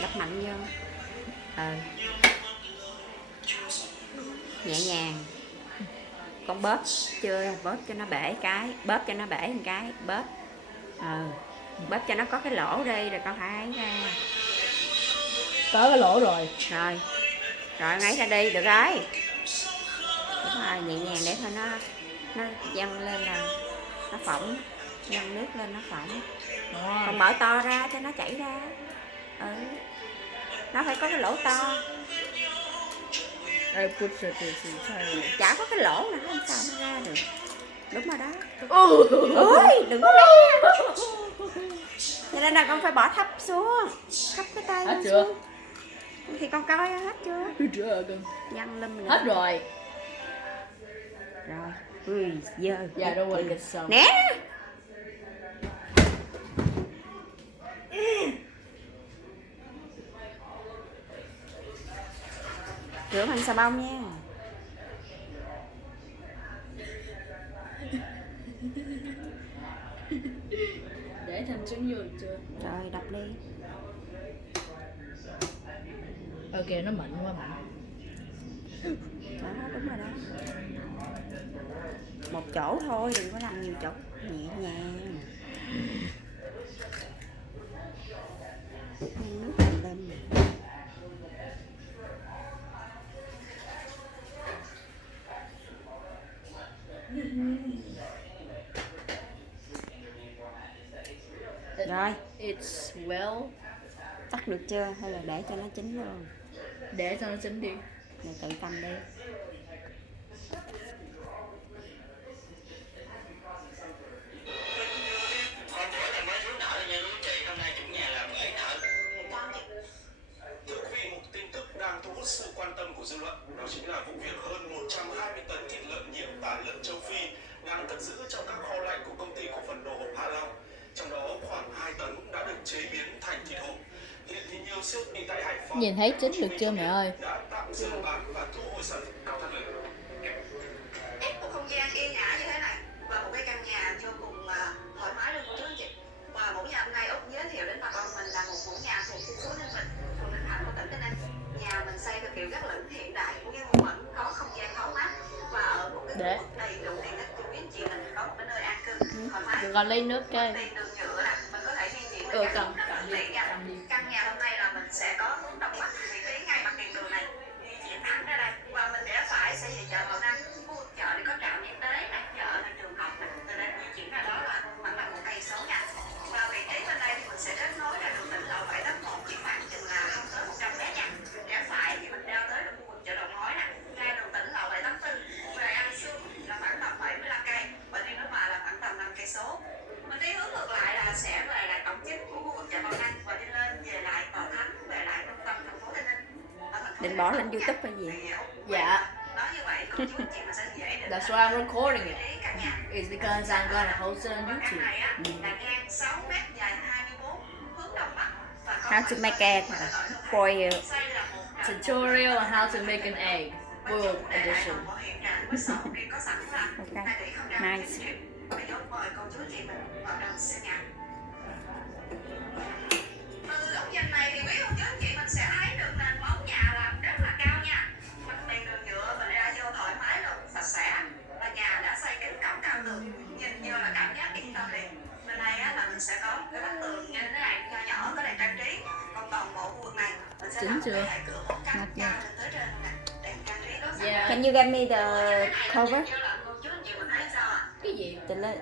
đập mạnh vô. Nhẹ nhàng. Con bóp chưa, bóp cho nó bể cái, bóp cho nó bể một cái, bóp. Bóp cho nó có cái lỗ đi rồi con phải ấy ra. Có cái lỗ rồi. Rồi ấy ra đi, được rồi. Đúng rồi, nhẹ nhàng để thôi nó dâng lên là nó phỏng, dâng nước lên nó phỏng. Còn mở to ra cho nó chảy ra. Nó phải có cái lỗ to. Chả có cái lỗ nào không sao nó ra được. Đúng rồi đó. Ôi, đừng có le. Cho nên là con phải bỏ thấp xuống. Thấp cái tay hết lên chưa xuống. Thì con coi hết chưa? Hết chưa con? Dăng lâm nữa. Hết rồi. Rồi. Ui, dơ. Yeah, don't want to get some. Né. Rửa bằng xà bông nha. Để thêm trứng vô được chưa? Rồi, đập đi. Ok, nó mạnh quá mạnh. Đó, đúng rồi đó. Một chỗ thôi, đừng có làm nhiều chỗ. Nhẹ nhàng. Nước làm lên. Rồi. It's well. Tắt được chưa? Hay là để cho nó chín luôn? Để cho nó chín đi. Rồi tự tâm đi. Thu hút sự quan tâm của dư luận, đó chính là vụ việc hơn 120 tấn thịt lợn nhiễm tả lợn châu Phi đang cất giữ trong các kho lạnh của công ty cổ phần đồ hộp Hạ Long. Trong đó khoảng 2 tấn đã được chế biến thành thịt hộp. Hiện thì nhiều siêu thị tại Hải Phòng nhìn thấy chín được chưa mẹ ơi? đã tạm dừng bán và thu hồi sản phẩm cao chất lượng. Một không gian yên ả như thế này và một cái căn nhà vô cùng thoải mái luôn cô chú anh chị. Và mẫu nhà hôm nay Úc giới thiệu đến bà con mình là một mẫu nhà thuộc khu phố Ninh Bình, phường Ninh Thạnh của tỉnh Tây Ninh. Nhà mình xây theo kiểu gác lửng hiện đại, cũng như vẫn có không gian thoáng mát và ở một cái khu vực đầy đủ tiện ích cho quý anh chị mình có một cái nơi an cư thoải mái. Đừng còn lấy nước cái. Tiền đường nhựa là mình có thể di chuyển cầm đi. Căn nhà hôm nay là mình sẽ có hướng đông bắc vị trí ngay mặt tiền đường này, di chuyển thẳng ra đây và mình rẽ phải sẽ về chợ Bảo Năng. Khu vực chợ thì có trạm y tế, chợ là trường học, từ đây di chuyển ra đó là khoảng là 1 cây số nha. Và vị trí bên đây thì mình sẽ kết nối ra đường tỉnh lộ 781 chỉ khoảng chừng là không tới 100 mét nha. Rẽ phải thì mình leo tới được khu vực chợ Đầu Mối nè, ra đường tỉnh lộ 784 về An Sương là khoảng tầm 75 cây, và đi nước ngoài là khoảng tầm 5 cây số. Mình đi hướng ngược lại là sẽ về lại cổng chính của khu vực chợ Bảo Năng và đi lên về lại Tòa Thánh, về lại trung tâm thành phố Tây Ninh. Định bỏ lên YouTube hay gì? Dạ. Nói như vậy cô chú chị mình sẽ dễ định. That's why I'm recording it. It's because I'm gonna post it on YouTube. Là ngang 6 mét, dài 24, hướng đông bắc. How to make it for you. Tutorial on how to make an egg. World edition. Okay. Nice. Bây giờ mời cô chú chị mình vào trong xem nha. Từ ống danh này thì quý cô chú chị mình sẽ thấy được nền móng nhà làm rất là cao nha. Mặt tiền đường nhựa mình ra vô thoải mái luôn, sạch sẽ. Và nhà đã xây kính cổng cao tường, nhìn vô là cảm giác yên tâm liền. Bên này á, là mình sẽ có cái bức tường như thế này, nho nhỏ có đèn trang trí. Còn toàn bộ khu vực này mình sẽ làm cái hệ cửa 4 căn cao lên tới trên nè, đèn trang trí đó. Yeah. Can you get me the cover? Cái gì? The lid.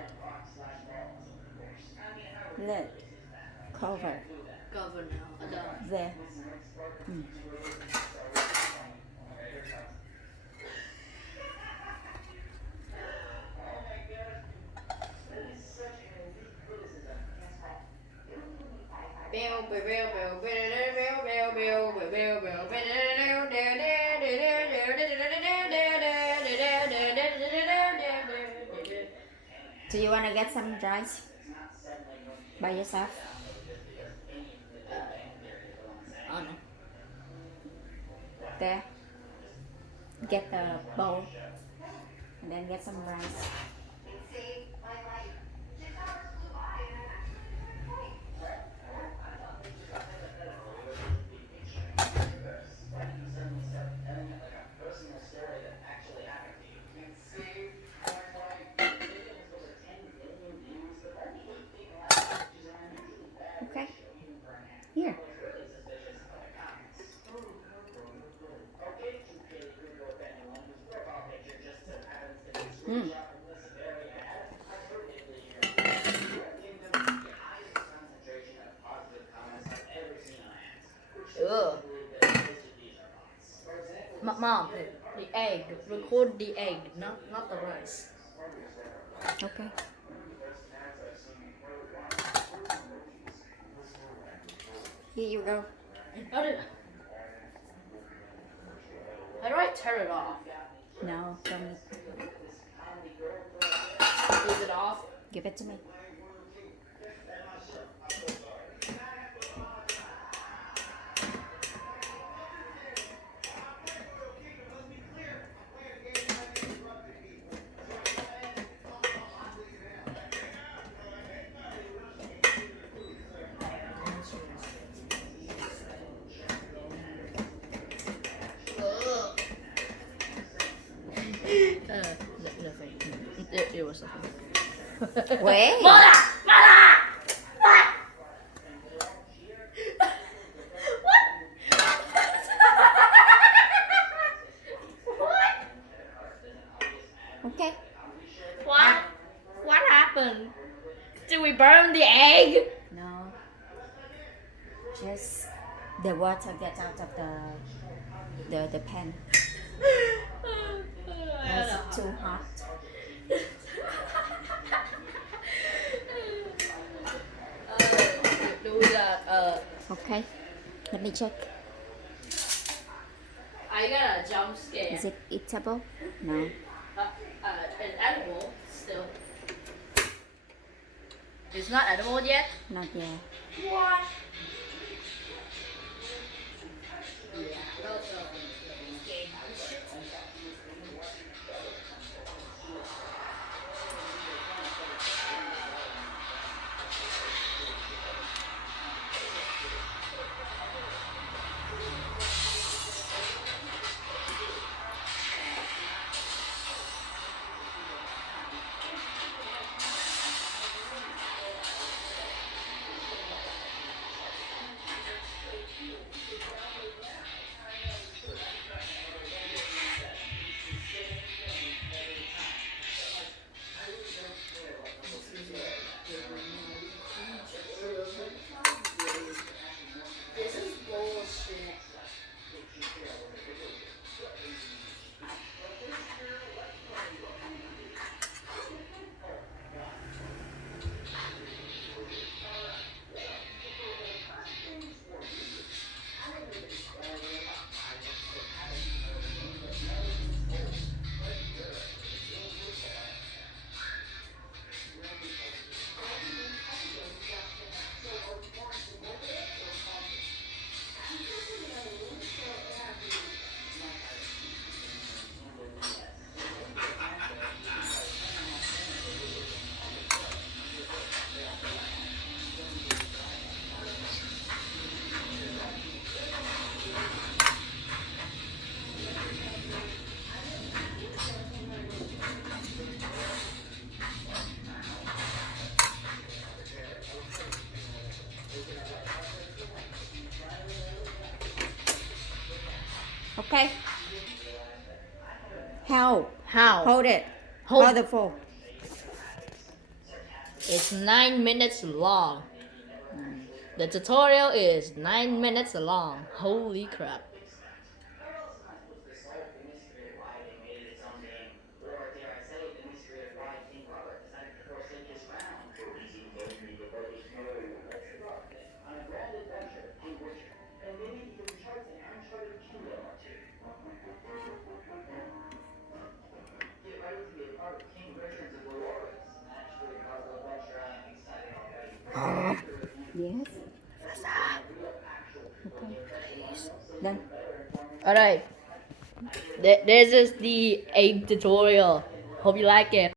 Lid. Cover. Cover nào? Ở đâu? There. Do you wanna get some rice by yourself? Oh no. There. Get the bowl and then get some rice. Okay. Here. Mm. Ugh. Mom, the egg. Record the egg, not the rice. Okay. Here you go. How do I turn it off? No, don't Is it off? give it to me. Nothing. It was nothing. Wait. Mother! Okay. What happened? Did we burn the egg? No. Just the water gets out of the pan. It's too hot. Do that. Okay. Let me check. I got a jump scare. Is it eatable? No. An animal still. It's not edible yet. Not yet. What? This is bullshit. Okay. How? How? Hold it. Hold- Hold the phone. It's 9 minutes long. The tutorial is 9 minutes long. Holy crap. Yes. Okay. Done. Alright. This is the egg tutorial. Hope you like it.